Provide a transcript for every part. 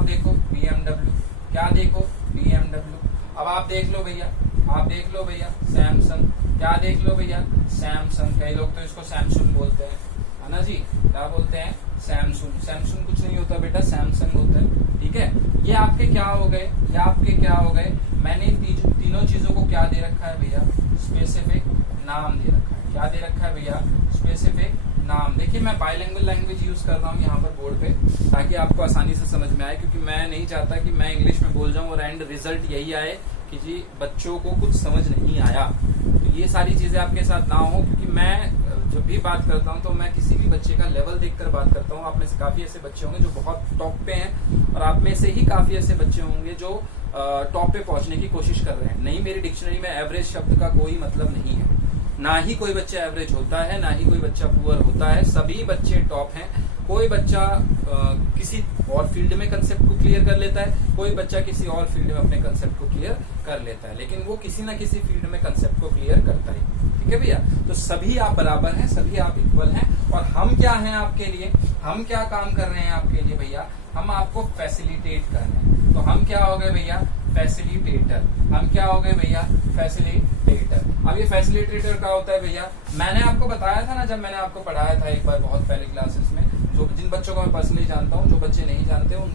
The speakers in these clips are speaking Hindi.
आप देखो BMW, क्या देखो BMW। अब आप देख लो भैया, आप देख लो भैया सैमसंग, क्या देख लो भैया सैमसंग। कई लोग तो इसको सैमसंग बोलते हैं, है ना जी, क्या बोलते हैं सैमसंग। सैमसंग कुछ नहीं होता बेटा, सैमसंग होता है, ठीक है। ये आपके क्या हो गए, ये आपके क्या हो गए, मैंने तीनों चीजों को क्या दे रखा है भैया, स्पेसिफिक नाम दे रखा है। क्या दे रखा है भैया, स्पेसिफिक नाम। देखिए मैं बाइलिंगुअल लैंग्वेज यूज कर रहा हूँ यहाँ पर बोर्ड पे, ताकि आपको आसानी से समझ में आए, क्योंकि मैं नहीं चाहता कि मैं इंग्लिश में बोल जाऊँ और एंड रिजल्ट यही आए कि जी बच्चों को कुछ समझ नहीं आया। तो ये सारी चीजें आपके साथ ना हो, क्योंकि मैं जब भी बात करता हूँ तो मैं किसी भी बच्चे का लेवल देखकर बात करता हूँ। आप में से काफी ऐसे बच्चे होंगे जो बहुत टॉप पे हैं, और आप में से ही काफी ऐसे बच्चे होंगे जो टॉप पे पहुंचने की कोशिश कर रहे हैं। नहीं, मेरी डिक्शनरी में एवरेज शब्द का कोई मतलब नहीं है, ना ही कोई बच्चा एवरेज होता है, ना ही कोई बच्चा पुअर होता है। सभी बच्चे टॉप हैं। कोई बच्चा किसी और फील्ड में कंसेप्ट को क्लियर कर लेता है, कोई बच्चा किसी और फील्ड में अपने कंसेप्ट को क्लियर कर लेता है, लेकिन वो किसी ना किसी फील्ड में कंसेप्ट को क्लियर करता है, ठीक है भैया। तो सभी आप बराबर हैं, सभी आप इक्वल हैं। और हम क्या हैं आपके लिए, हम क्या काम कर रहे हैं आपके लिए भैया, हम आपको फैसिलिटेट कर रहे हैं। तो हम क्या हो गए भैया, फैसिलिटेटर। हम क्या हो गए भैया, फैसिलिटेटर। अब ये फैसिलिटेटर क्या होता है भैया, मैंने आपको बताया था ना, जब मैंने आपको पढ़ाया था एक बार बहुत पहले क्लासेस में, जो जिन बच्चों को मैं पर्सनली जानता हूँ, जो बच्चे नहीं जानते वो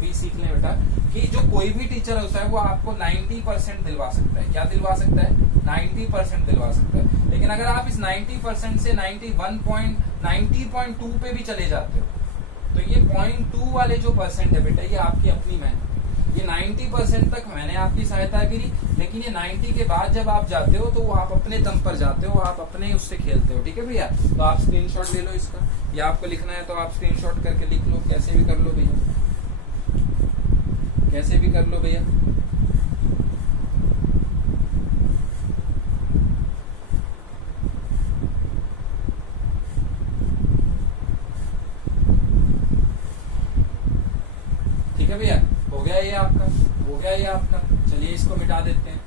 भी सीख लें बेटा, कि जो कोई भी टीचर होता है वो आपको 90% दिलवा सकता है। क्या दिलवा सकता है, 90% दिलवा सकता है। लेकिन अगर आप इस 90% से 90.2 पे भी चले जाते हो, तो ये 0.2 वाले जो परसेंट है बेटा, ये आपकी अपनी मेहनत। ये 90% तक मैंने आपकी सहायता करी, लेकिन ये 90 के बाद जब आप जाते हो तो वो आप अपने दम पर जाते हो, आप अपने उससे खेलते हो, ठीक है भैया। तो आप स्क्रीनशॉट ले लो इसका, या आपको लिखना है तो आप स्क्रीनशॉट करके लिख लो, कैसे भी कर लो भैया, कैसे भी कर लो भैया। ठीक है भैया, हो गया ये आपका, हो गया ये आपका। चलिए इसको मिटा देते हैं।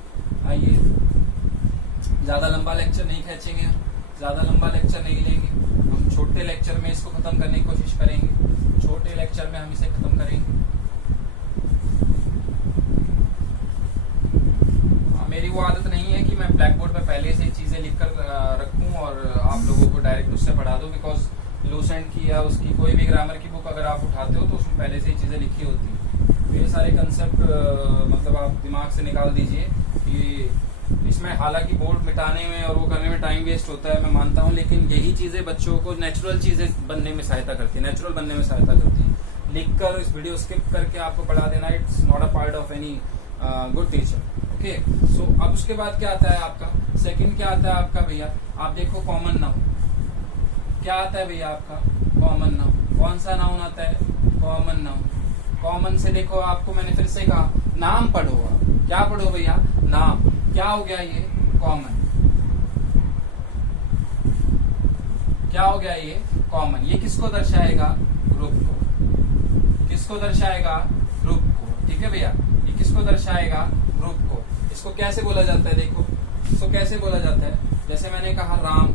आइए, ज्यादा लंबा लेक्चर नहीं खींचेंगे, ज्यादा लंबा लेक्चर नहीं लेंगे, हम छोटे लेक्चर में इसको खत्म करने की कोशिश करेंगे। छोटे लेक्चर में हम इसे खत्म करेंगे। मेरी वो आदत नहीं है कि मैं ब्लैक बोर्ड पर पहले से चीजें लिखकर रखूं और आप लोगों को डायरेक्ट उससे पढ़ा दूं, बिकॉज लूसेंट की या उसकी कोई भी ग्रामर की बुक अगर आप उठाते हो तो उसमें पहले से ही चीजें लिखी होती है। तो ये सारे कंसेप्ट मतलब आप दिमाग से निकाल दीजिए कि इसमें हालांकि बोर्ड मिटाने में और वो करने में टाइम वेस्ट होता है, मैं मानता हूँ, लेकिन यही चीजें बच्चों को नेचुरल चीजें बनने में सहायता करती है, नेचुरल बनने में सहायता करती है। लिखकर इस वीडियो स्किप करके आपको पढ़ा देना, it's not a part of any good teacher. Okay, so अब उसके बाद क्या आता है आपका, सेकंड क्या आता है आपका भैया, आप देखो कॉमन नाउन। क्या आता है भैया आपका, कॉमन नाउन। कौन सा नाउन आता है, कॉमन नाउन। कॉमन से देखो, आपको मैंने फिर से कहा नाम पढ़ो आप। क्या पढ़ो भैया, नाम। क्या हो गया ये, कॉमन। क्या हो गया ये, कॉमन। ये किसको दर्शाएगा, ग्रुप को। किसको दर्शाएगा, ग्रुप को, ठीक है भैया। ये किसको दर्शाएगा, ग्रुप को। इसको कैसे बोला जाता है, देखो इसको कैसे बोला जाता है। जैसे मैंने कहा राम,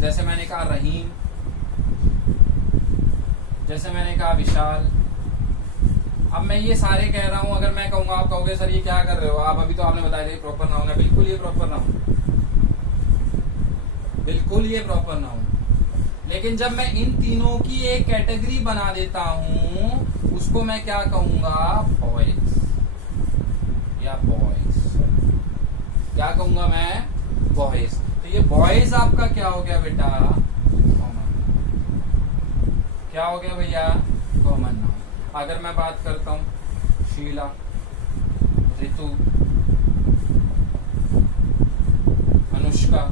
जैसे मैंने कहा रहीम, जैसे मैंने कहा विशाल। अब मैं ये सारे कह रहा हूं, अगर मैं कहूंगा आप कहोगे सर ये क्या कर रहे हो आप, अभी तो आपने बताया था प्रॉपर नाउन है। बिल्कुल ये प्रॉपर नाउन, बिल्कुल ये प्रॉपर नाउन। लेकिन जब मैं इन तीनों की एक कैटेगरी बना देता हूं, उसको मैं क्या कहूंगा, बॉयज या बॉयज। क्या कहूंगा मैं, बॉयज। तो ये बॉयज आपका क्या हो गया बेटा, कॉमन। क्या हो गया भैया, कॉमन नाउन। अगर मैं बात करता हूं शीला, ऋतु, अनुष्का,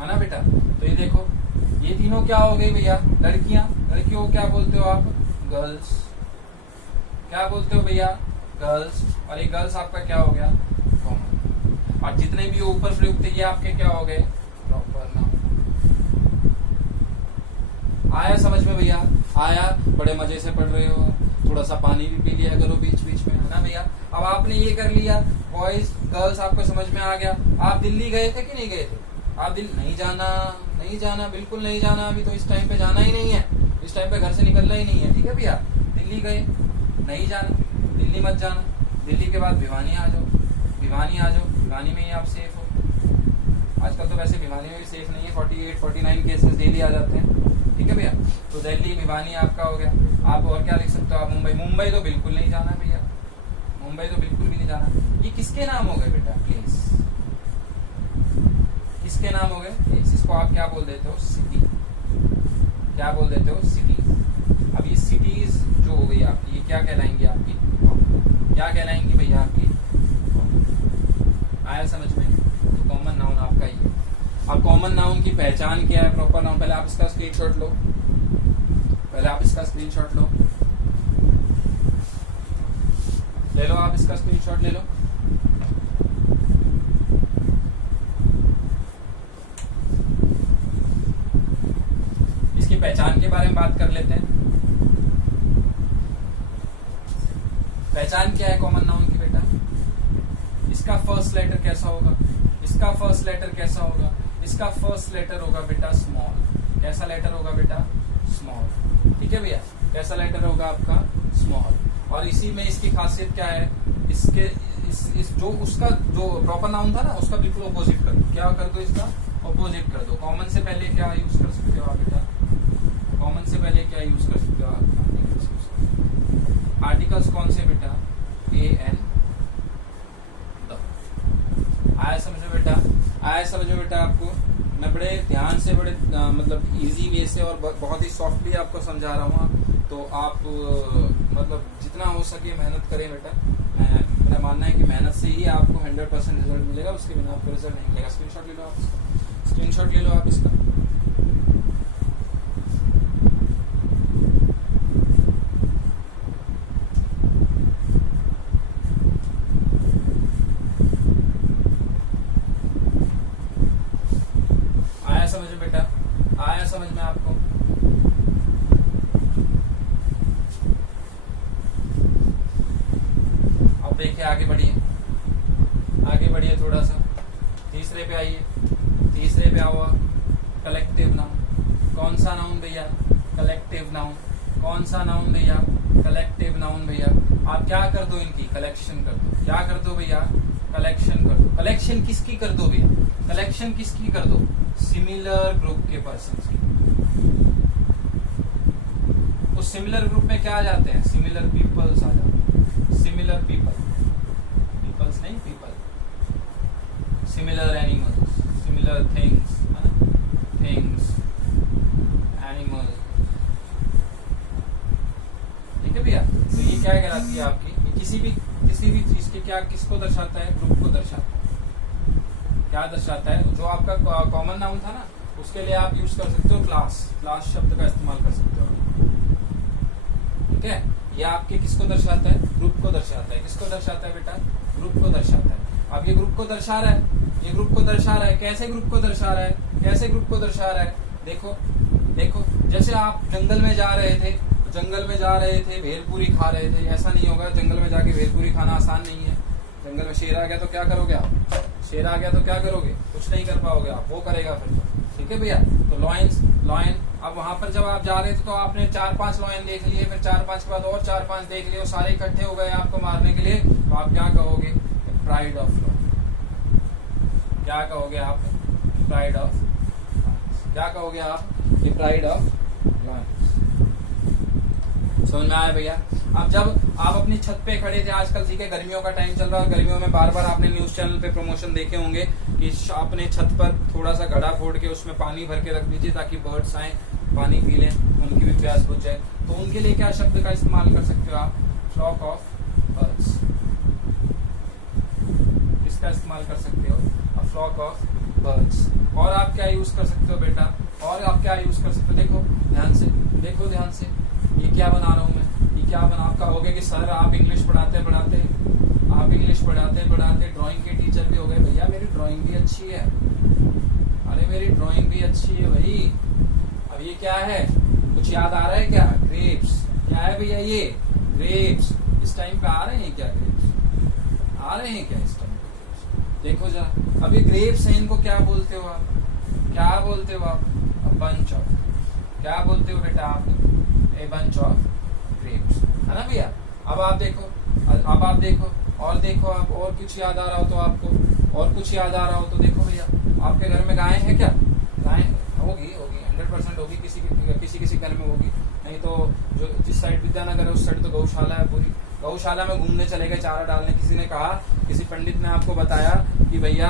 है ना बेटा। तो ये देखो, ये तीनों क्या हो गई भैया, लड़कियां। लड़कियों को क्या बोलते हो आप, गर्ल्स। क्या बोलते हो भैया, गर्ल्स। और ये गर्ल्स आपका क्या हो गया, कॉमन। और जितने भी ऊपर प्रयुक्त ये आपके क्या हो गए, प्रॉपर नाउन। आया समझ में भैया, आया। बड़े मजे से पढ़ रहे हो, थोड़ा सा पानी भी पी लिया करो बीच बीच में, है ना भैया। अब आपने ये कर लिया, बॉयज गर्ल्स आपको समझ में आ गया। आप दिल्ली गए थे कि नहीं गए थे, आप दिल्ली नहीं जाना, नहीं जाना, बिल्कुल नहीं जाना, अभी तो इस टाइम पे जाना ही नहीं है, इस टाइम पे घर से निकलना ही नहीं है, ठीक है भैया। दिल्ली गए, नहीं जाना, दिल्ली मत जाना, दिल्ली के बाद भिवानी आ जाओ, भिवानी आ जाओ, भिवानी में ही आप सेफ हो। आजकल तो वैसे भिवानी में भी सेफ नहीं है, 48-49 केसेस डेली आ जाते हैं, ठीक है भैया। तो दिल्ली भिवानी आपका हो गया। आप और क्या लिख सकते हो आप, मुंबई, मुंबई तो बिल्कुल नहीं जाना भैया, मुंबई तो बिल्कुल भी नहीं जाना। ये किसके नाम हो गए बेटा, प्लीज किसके नाम हो गए प्लीज? इसको आप क्या बोल देते हो, सिटी, क्या बोल देते हो, सिटी। अब ये सिटीज जो हो गई आपकी, ये क्या कहलाएंगी आपकी, क्या कहलाएंगी भैया आपकी, आया समझ में? तो कॉमन नाउन आपका ये। अब कॉमन नाउन की पहचान क्या है, प्रॉपर नाउन, पहले आप इसका स्क्रीनशॉट लो, पहले आप इसका स्क्रीनशॉट लो, ले लो आप इसका स्क्रीनशॉट ले लो। इसकी पहचान के बारे में बात कर लेते हैं। पहचान क्या है कॉमन नाउन की बेटा? इसका फर्स्ट लेटर कैसा होगा, इसका फर्स्ट लेटर कैसा होगा, इसका फर्स्ट लेटर होगा बेटा स्मॉल। कैसा लेटर होगा बेटा, स्मॉल, ठीक है भैया। कैसा लेटर होगा आपका, स्मॉल। और इसी में इसकी खासियत क्या है, इसके इस जो उसका जो प्रॉपर नाउन था ना, उसका बिल्कुल ऑपोजिट कर दो। क्या कर दो, इसका ऑपोजिट कर दो। कॉमन से पहले क्या यूज कर सकते हो आप बेटा, कॉमन से पहले क्या यूज कर सकते हो आप, आर्टिकल्स कौन से बेटा, ए एन द। आया समझो बेटा, आया समझो बेटा आपको। मैं बड़े ध्यान से, बड़े मतलब इजी वे से और बहुत ही सॉफ्टली आपको समझा रहा हूँ, तो आप मतलब जितना हो सके मेहनत करें बेटा। मेरा मानना है कि मेहनत से ही आपको 100% रिजल्ट मिलेगा, उसके बिना आपको रिजल्ट नहीं मिलेगा। स्क्रीनशॉट ले लो आप इसका, स्क्रीनशॉट ले लो आप इसका। आया समझ में बेटा, आया समझ में आपको? अब देखिए, आगे बढ़िए, आगे बढ़िए थोड़ा सा, तीसरे पे आइए। तीसरे पे आओ, कलेक्टिव नाउन। कौन सा नाउन भैया, कलेक्टिव नाउन। कौन सा नाउन भैया, कलेक्टिव नाउन भैया। आप क्या कर दो, इनकी कलेक्शन कर दो। क्या कर दो भैया, कलेक्शन कर दो। कलेक्शन किसकी कर दो भैया, कलेक्शन किसकी कर दो, सिमिलर ग्रुप के पर्सन की। उस सिमिलर ग्रुप में क्या आ जाते हैं, सिमिलर पीपल्स आ जाते हैं। सिमिलर पीपल, पीपल्स नहीं, people. Similar animals, similar things, things, animal, ठीक है भैया। तो ये क्या कहलाती है आपकी, ये किसी भी चीज के क्या, किसको दर्शाता है, ग्रुप को दर्शाता है। क्या दर्शाता है, जो आपका कॉमन नाउन था ना, उसके लिए आप यूज कर सकते हो क्लास। क्लास शब्द का इस्तेमाल कर सकते हो, ठीक है। ये आपके किसको दर्शाता है, ग्रुप को दर्शाता है। किसको दर्शाता है बेटा, ग्रुप को दर्शाता है। अब ये ग्रुप को दर्शा रहा है, ये ग्रुप को दर्शा रहा है। कैसे ग्रुप को दर्शा रहा है, कैसे ग्रुप को दर्शा रहा है, देखो देखो। जैसे आप जंगल में जा रहे थे, जंगल में जा रहे थे, भेलपूरी खा रहे थे। ऐसा नहीं होगा, जंगल में जाके भेलपूरी खाना आसान नहीं है। जंगल में शेर आ गया तो क्या करोगे आप, शेर आ गया तो क्या करोगे, कुछ नहीं कर पाओगे आप, वो करेगा फिर तो, ठीक है भैया। तो लॉयन, अब वहां पर जब आप जा रहे थे तो आपने 4-5 लॉयन देख लिए, फिर 4-5 के बाद और 4-5 देख लिए, सारे इकट्ठे हो गए आपको मारने के लिए, तो आप क्या कहोगे, प्राइड ऑफ लॉयन। क्या कहोगे आप, प्राइड ऑफ, क्या कहोगे आप, प्राइड ऑफ लॉयन। समझ में आया भैया? अब जब आप अपनी छत पे खड़े थे, आजकल ठीक है गर्मियों का टाइम चल रहा है, गर्मियों में बार बार आपने न्यूज चैनल पे प्रमोशन देखे होंगे कि अपने छत पर थोड़ा सा गड्ढा फोड़ के उसमें पानी भर के रख दीजिए ताकि बर्ड्स आए, पानी पी लें, उनकी भी प्यास बुझ जाए। तो उनके लिए क्या शब्द का इस्तेमाल कर सकते हो आप, फ्लॉक ऑफ बर्ड्स। किसका इस्तेमाल कर सकते हो, अ फ्लॉक ऑफ बर्ड्स। और आप क्या यूज कर सकते हो बेटा, और आप क्या यूज कर सकते हो, देखो ध्यान से, देखो ध्यान से, ये क्या बना रहा हूं मैं, ये क्या बना। आप कहोगे कि सर आप इंग्लिश पढ़ाते पढ़ाते, आप इंग्लिश पढ़ाते पढ़ाते ड्राइंग के टीचर भी हो गए। भैया मेरी ड्राइंग भी अच्छी है, अरे मेरी ड्राइंग भी अच्छी है भाई। अब ये क्या है, कुछ याद आ रहा है क्या, ग्रेप्स। क्या है भैया ये, ग्रेप्स। इस टाइम पे आ रहे हैं क्या ग्रेप्स, आ रहे हैं क्या इस टाइम पे, देखो जरा। अब ये ग्रेप्स हैं, इनको क्या बोलते हो आप, क्या बोलते हो आप? अ बंच ऑफ, क्या बोलते हो बेटा आप? ए बंच ऑफ ग्रेप्स, है ना भैया। अब आप देखो, अब आप देखो, और देखो आप, और कुछ याद आ रहा हो तो आपको, और कुछ याद आ रहा हो तो देखो भैया, आपके घर में गाय है क्या? गाय होगी, होगी 100% होगी, किसी घर में होगी, नहीं तो जो जिस साइड विद्यानगर है उस साइड तो गौशाला है पूरी। गौशाला में घूमने चले गए चारा डालने, किसी ने कहा, किसी पंडित ने आपको बताया कि भैया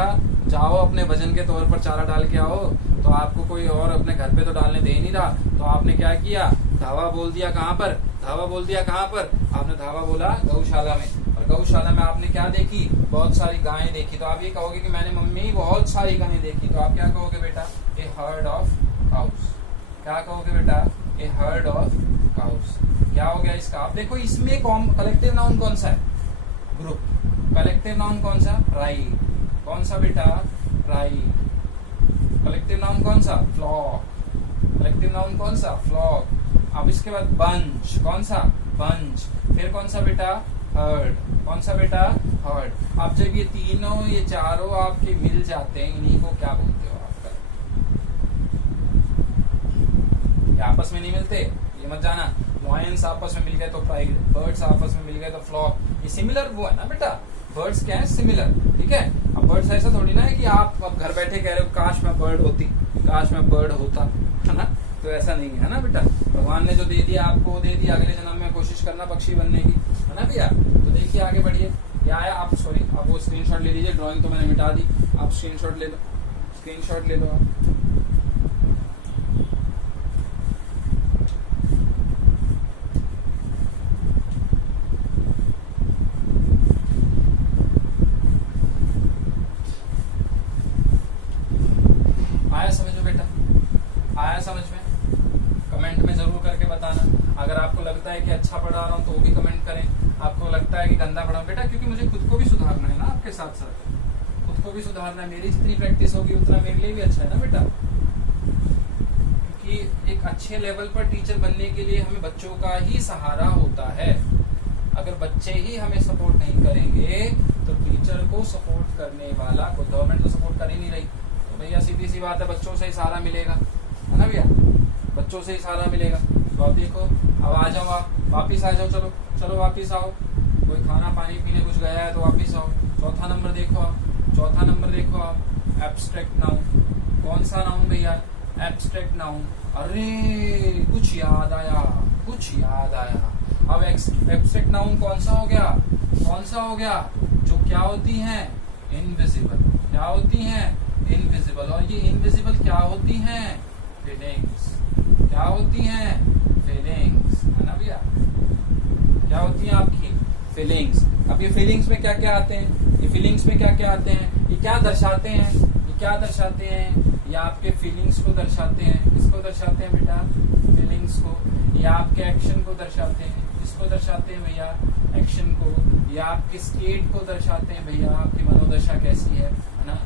जाओ अपने भजन के तौर पर चारा डाल के आओ, तो आपको कोई और अपने घर पे तो डालने दे ही नहीं रहा, तो आपने क्या किया? धावा बोल दिया। कहाँ पर धावा बोल दिया? कहाँ पर आपने धावा बोला? गौशाला में। और गौशाला में आपने क्या देखी? बहुत सारी गायें देखी। तो आप ये कहोगे कि मैंने मम्मी बहुत सारी गायें देखी, तो आप क्या कहोगे बेटा? ए हर्ड ऑफ काउस। क्या कहोगे बेटा? ए हर्ड ऑफ काउस। क्या हो गया इसका? आप देखो इसमें कलेक्टिव नाउन कौन सा है? ग्रुप। कलेक्टिव नाउन कौन सा? राइट। कौन सा बेटा? राइट। कलेक्टिव नाउन कौन सा? फ्लॉक। कलेक्टिव नाउन कौन सा? फ्लॉक। अब इसके बाद बंच। कौन सा? बंच। फिर कौन सा बेटा? हर्ड। कौन सा बेटा? हर्ड। अब जब ये तीनों, ये चारों आपके मिल जाते हैं, इन्हीं को क्या बोलते हो आप? ये आपस में नहीं मिलते, ये मत जाना। लॉयंस आपस में मिल गए तो प्राइड, बर्ड्स आपस में मिल गए तो फ्लॉक। ये सिमिलर वो है ना बेटा, बर्ड्स क्या है? सिमिलर, ठीक है। अब बर्ड्स ऐसा थोड़ी ना है कि आप अब घर बैठे कह रहे हो काश मैं बर्ड होती, काश मैं बर्ड होता, है ना? तो ऐसा नहीं है ना बेटा। भगवान ने जो दे दिया आपको, दे दिया, अगले जन्म में कोशिश करना पक्षी बनने की, है ना भैया। तो देखिए आगे बढ़िए। क्या आया? आप सॉरी, आप वो स्क्रीनशॉट ले लीजिए, ड्राइंग तो मैंने मिटा दी, आप स्क्रीनशॉट ले लो, स्क्रीनशॉट ले लो आप। आया समझ में बेटा? आया समझ में? कमेंट में जरूर करके बताना। अगर आपको लगता है कि अच्छा पढ़ा रहा हूँ तो वो भी कमेंट करें। आपको लगता है कि गंदा पढ़ा बेटा, क्योंकि मुझे खुद को भी सुधारना है ना, आपके साथ साथ खुद को भी सुधारना है। मेरी जितनी प्रैक्टिस होगी उतना मेरे लिए भी अच्छा है ना बेटा। क्योंकि एक अच्छे लेवल पर टीचर बनने के लिए हमें बच्चों का ही सहारा होता है। अगर बच्चे ही हमें सपोर्ट नहीं करेंगे तो टीचर को सपोर्ट करने वाला कोई, गवर्नमेंट तो सपोर्ट कर ही नहीं रही, तो भैया सीधी सी बात है, बच्चों से ही सहारा मिलेगा, है ना भैया। बच्चों से ही सहारा मिलेगा। तो आप देखो, अब आ जाओ, आप वापिस आ जाओ, चलो चलो वापिस आओ। कोई खाना पानी पीने कुछ गया है तो वापिस आओ। चौथा नंबर देखो आप, चौथा नंबर देखो आप, एब्स्ट्रैक्ट नाउन। कौन सा नाउन भैया? Abstract noun. अरे कुछ याद आया, कुछ याद आया। अब एब्स्ट्रैक्ट नाउन कौन सा हो गया? कौन सा हो गया? जो क्या होती हैं? इनविजिबल। क्या होती हैं? इनविजिबल। और ये इनविजिबल क्या होती हैं? फीलिंग्स। क्या होती हैं? फीलिंग्स, है ना भैया। क्या होती हैं आपकी? फीलिंग्स। अब ये फीलिंग्स में क्या क्या आते हैं? ये फीलिंग्स में क्या क्या आते हैं? ये क्या दर्शाते हैं? ये क्या दर्शाते हैं? ये आपके फीलिंग्स को दर्शाते हैं। किसको दर्शाते हैं बेटा? फीलिंग्स को। ये आपके एक्शन को दर्शाते हैं। किसको दर्शाते हैं भैया? एक्शन को। ये आपके स्टेट को दर्शाते हैं भैया, आपकी मनोदशा कैसी है ना।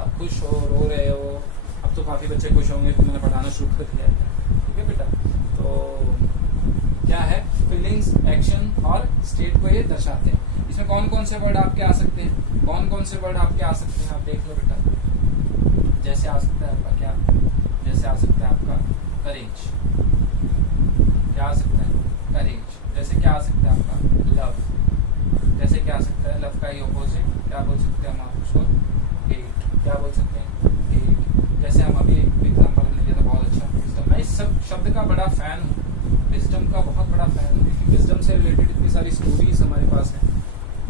आप खुश हो, रो रहे हो। अब तो काफी बच्चे खुश होंगे तो मैंने पढ़ाना शुरू कर दिया है, ठीक है बेटा। तो क्या है? फीलिंग्स, एक्शन और स्टेट को ये दर्शाते हैं। इसमें कौन कौन से वर्ड आपके आ सकते हैं? कौन कौन से वर्ड आपके आ सकते हैं? आप देख लो बेटा। जैसे आ सकता है आपका क्या? जैसे आ सकता है आपका करेज। क्या आ सकता है? करेज। जैसे क्या आ सकता है आपका? लव। जैसे क्या आ सकता है? लव का ही ऑपोजिट क्या बोल सकते हैं हम आप उसको? हेट। क्या बोल सकते हैं? हेट। जैसे हम अभी एग्जाम्पल हमने लिया था बहुत अच्छा, विजडम। मैं इस सब शब्द का बड़ा फैन हूँ, विजडम का बहुत बड़ा फैन हूँ। विजडम से रिलेटेड इतनी सारी स्टोरीज हमारे पास है,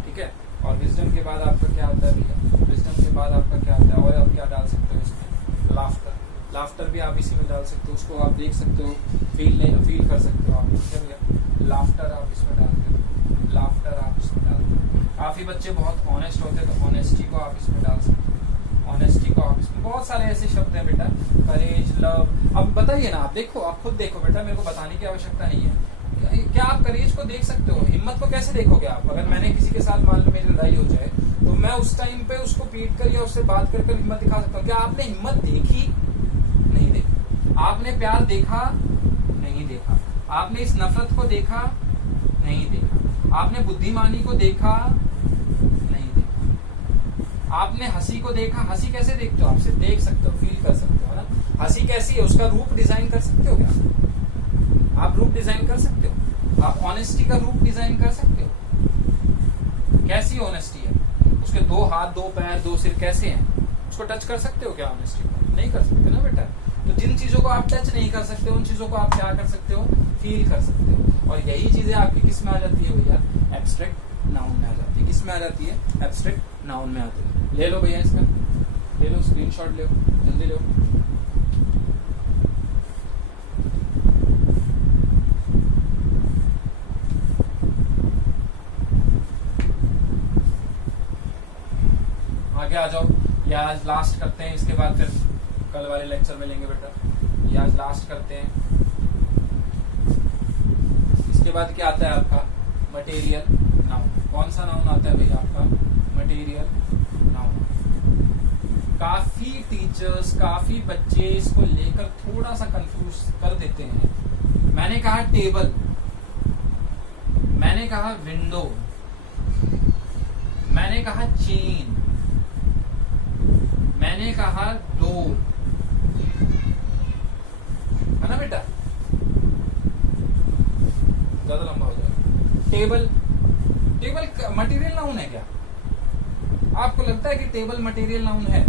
ठीक है। और विजडम के बाद आपका क्या आता है भैया? विजडम के बाद आपका क्या आता है? और आप क्या डाल सकते हो इसमें? लाफ्टर। लाफ्टर भी आप इसी में डाल सकते हो, उसको आप देख सकते हो, फील कर सकते हो आप, ठीक है भैया। लाफ्टर आप इसमें डालते हो, लाफ्टर आप इसमें डालते हो। काफी बच्चे बहुत ऑनेस्ट होते हैं तो ऑनेस्टी को आप इसमें डाल सकते हो, ऑनेस्टी को आप इसमें। बहुत सारे ऐसे शब्द हैं बेटा, करेज, लव। अब बताइए ना, आप देखो, आप खुद देखो बेटा, मेरे को बताने की आवश्यकता नहीं है। क्या आप करेज को देख सकते हो? हिम्मत को कैसे देखोगे आप? अगर मैंने किसी के साथ मान लो मेरी लड़ाई हो जाए तो मैं उस टाइम पे उसको पीट कर या उससे बात कर हिम्मत दिखा सकता हूँ। क्या आपने हिम्मत देखी? नहीं देखी। आपने प्यार देखा? नहीं देखा। आपने इस नफरत को देखा? नहीं देखा। आपने बुद्धिमानी को देखा? नहीं देखा। आपने हंसी को देखा, हंसी कैसे देखते हो? आप सिर्फ देख सकते हो, फील कर सकते हो ना। हंसी कैसी है उसका रूप डिजाइन कर सकते हो क्या? आप रूप डिजाइन कर सकते हो? आप ऑनेस्टी का रूप डिजाइन कर सकते हो? कैसी ऑनेस्टी है? उसके 2 हाथ 2 पैर 2 सिर कैसे हैं? उसको टच कर सकते हो क्या ऑनेस्टी को? नहीं कर सकते ना बेटा। तो जिन चीजों को आप टच नहीं कर सकते उन चीजों को आप क्या कर सकते हो? फील कर सकते हो। और यही चीजें आपकी किस में आ जाती है भैया? एब्स्ट्रैक्ट नाउन में आ जाती है। किस में आ जाती है? एब्स्ट्रैक्ट नाउन में आती है। ले लो भैया इसका, ले लो स्क्रीनशॉट, ले जल्दी लो। आगे आ जाओ। ये आज लास्ट करते हैं, इसके बाद फिर कल वाले लेक्चर में लेंगे बेटा। ये आज लास्ट करते हैं। इसके बाद क्या आता है आपका? Material noun. कौन सा नाउन आता है भैया आपका? Material noun. काफी टीचर्स, काफी बच्चे इसको लेकर थोड़ा सा कंफ्यूज कर देते हैं। मैंने कहा टेबल, मैंने कहा विंडो, मैंने कहा चेन, मैंने कहा डोर, है ना बेटा? ज्यादा लंबा हो जाएगा। टेबल, टेबल मटेरियल नाउन है क्या? आपको लगता है कि टेबल मटेरियल नाउन है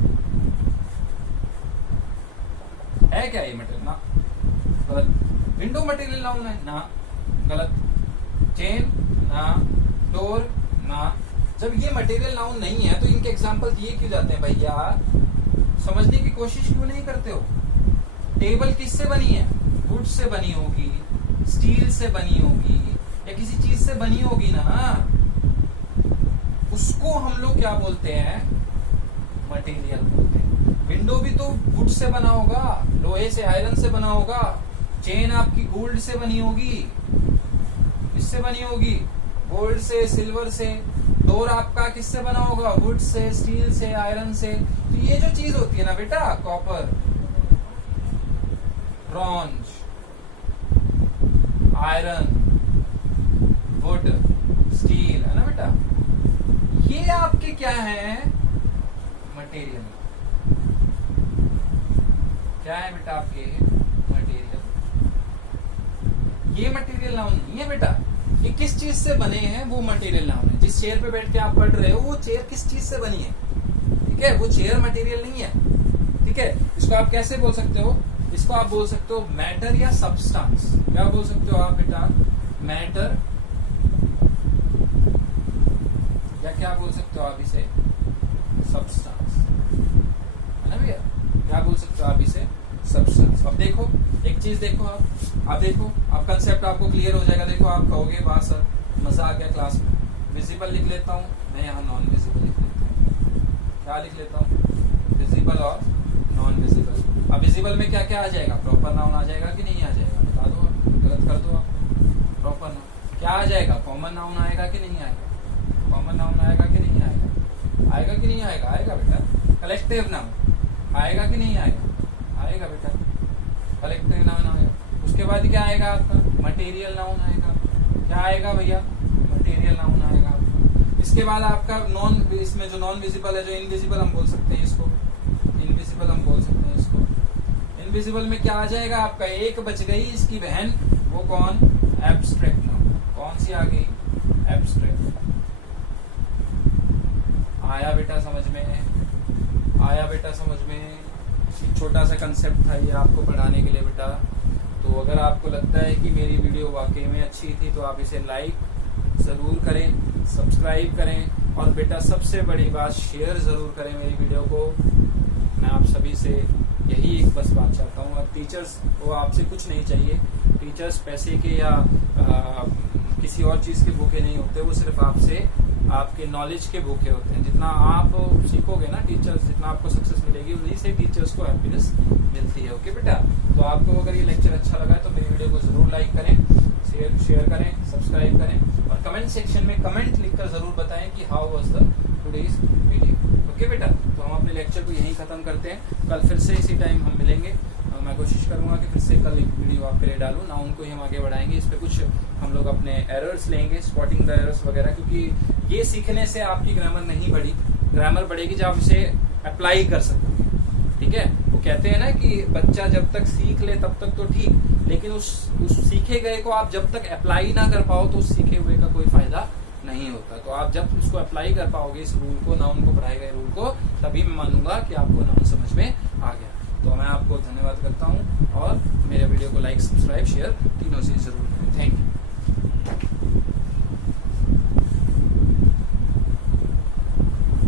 क्या? ये मटेरियल ना, गलत। विंडो मटेरियल नाउन है ना, गलत। चेन ना, डोर ना। जब ये मटेरियल नाउन नहीं है तो इनके एग्जाम्पल ये क्यों जाते हैं भैया? समझने की कोशिश क्यों नहीं करते हो? टेबल किससे बनी है? वुड से बनी होगी, स्टील से बनी होगी, या किसी चीज से बनी होगी ना। उसको हम लोग क्या बोलते हैं? मटेरियल बोलते हैं। विंडो भी तो वुड से बना होगा, लोहे से, आयरन से बना होगा। चेन आपकी गोल्ड से बनी होगी, किससे बनी होगी? गोल्ड से, सिल्वर से। डोर आपका किससे बना होगा? वुड से, स्टील से, आयरन से। तो ये जो चीज होती है ना बेटा, copper, bronze, iron, would, steel, है ना बेटा? ये आपके क्या है? मटेरियल। क्या है बेटा आपके? मटेरियल। ये मटेरियल नाउन नहीं है बेटा। ये किस चीज से बने हैं वो मटेरियल नाउन है। जिस चेयर पे बैठ के आप पढ़ रहे हो वो चेयर किस चीज से बनी है? ठीक है, वो चेयर मटेरियल नहीं है। ठीक है, इसको आप कैसे बोल सकते हो? इसको आप बोल सकते हो मैटर या सब्सटेंस। क्या बोल सकते हो आप बेटा? मैटर, या क्या बोल सकते हो आप इसे? सब्सटेंस, है ना भैया? क्या बोल सकते हो आप इसे? सब्सटेंस। अब देखो एक चीज, देखो आप देखो, आप कंसेप्ट आपको क्लियर हो जाएगा। देखो आप कहोगे वाह सर मजा आ गया क्लास में। विजिबल लिख लेता हूँ मैं, यहाँ नॉन विजिबल लिख लेता हूँ। क्या लिख लेता हूँ? विजिबल और नॉन विजिबल। अब विजिबल में क्या क्या आ जाएगा? प्रॉपर नाउन आ जाएगा कि नहीं आ जाएगा? बता दो आप, गलत कर दो आप। प्रॉपर नाउन क्या आ जाएगा? कॉमन नाउन आएगा कि नहीं आएगा? कॉमन नाउन आएगा कि नहीं आएगा? आएगा कि नहीं आएगा? आएगा बेटा। कलेक्टिव नाउन आएगा कि नहीं आएगा? आएगा बेटा, कलेक्टिव नाउन आएगा। उसके बाद क्या आएगा आपका? मटेरियल नाउन आएगा। क्या आएगा भैया? मटेरियल नाउन आएगा। इसके बाद आपका नॉन, इसमें जो नॉन विजिबल है, जो इनविजिबल हम बोल सकते हैं इसको, इनविजिबल हम बोल सकते हैं इसको। इनविजिबल में क्या आ जाएगा आपका? एक बच गई इसकी बहन, वो कौन? Abstract noun. कौन सी आ गई? एब्स्ट्रैक्ट। आया बेटा समझ में? आया बेटा समझ में? छोटा सा कंसेप्ट था ये आपको पढ़ाने के लिए बेटा। तो अगर आपको लगता है कि मेरी वीडियो वाकई में अच्छी थी तो आप इसे लाइक जरूर करें, सब्सक्राइब करें, और बेटा सबसे बड़ी बात शेयर जरूर करें मेरी वीडियो को। मैं आप सभी से यही एक बस बात चाहता हूँ। और टीचर्स को आपसे कुछ नहीं चाहिए। टीचर्स पैसे के या किसी और चीज के भूखे नहीं होते, वो सिर्फ आपसे आपके नॉलेज के भूखे होते हैं। जितना आप सीखोगे ना टीचर्स, जितना आपको सक्सेस मिलेगी, उन्हीं से टीचर्स को हैप्पीनेस मिलती है। ओके बेटा, तो आपको अगर ये लेक्चर अच्छा लगा है तो मेरी वीडियो को जरूर लाइक करें, शेयर करें, सब्सक्राइब करें, और कमेंट सेक्शन में कमेंट लिखकर जरूर बताएं कि how was the today's video. Okay बेटा, तो हम अपने लेक्चर को यहीं खत्म करते हैं। कल फिर से इसी टाइम हम मिलेंगे। मैं कोशिश करूंगा कि फिर से कल एक वीडियो आपके लिए डालूं। नाउन को ही हम आगे बढ़ाएंगे। इस पे कुछ हम लोग अपने एरर्स लेंगे, स्पॉटिंग द एरर्स वगैरह, क्योंकि ये सीखने से आपकी ग्रामर नहीं बढ़ी। ग्रामर बढ़ेगी जब आप इसे अप्लाई कर सकोगे। ठीक है, वो कहते हैं ना कि बच्चा जब तक सीख ले तब तक तो ठीक, लेकिन उस सीखे गए को आप जब तक अप्लाई ना कर पाओ तो उस सीखे हुए का कोई फायदा नहीं होता। तो आप जब उसको अप्लाई कर पाओगे इस रूल को, नाउन को, पढ़ाए गए रूल को, तभी मैं मानूंगा कि आपको नाउन समझ में आ गया। तो मैं आपको धन्यवाद करता हूँ और मेरे वीडियो को लाइक, सब्सक्राइब, शेयर तीनों से जरूर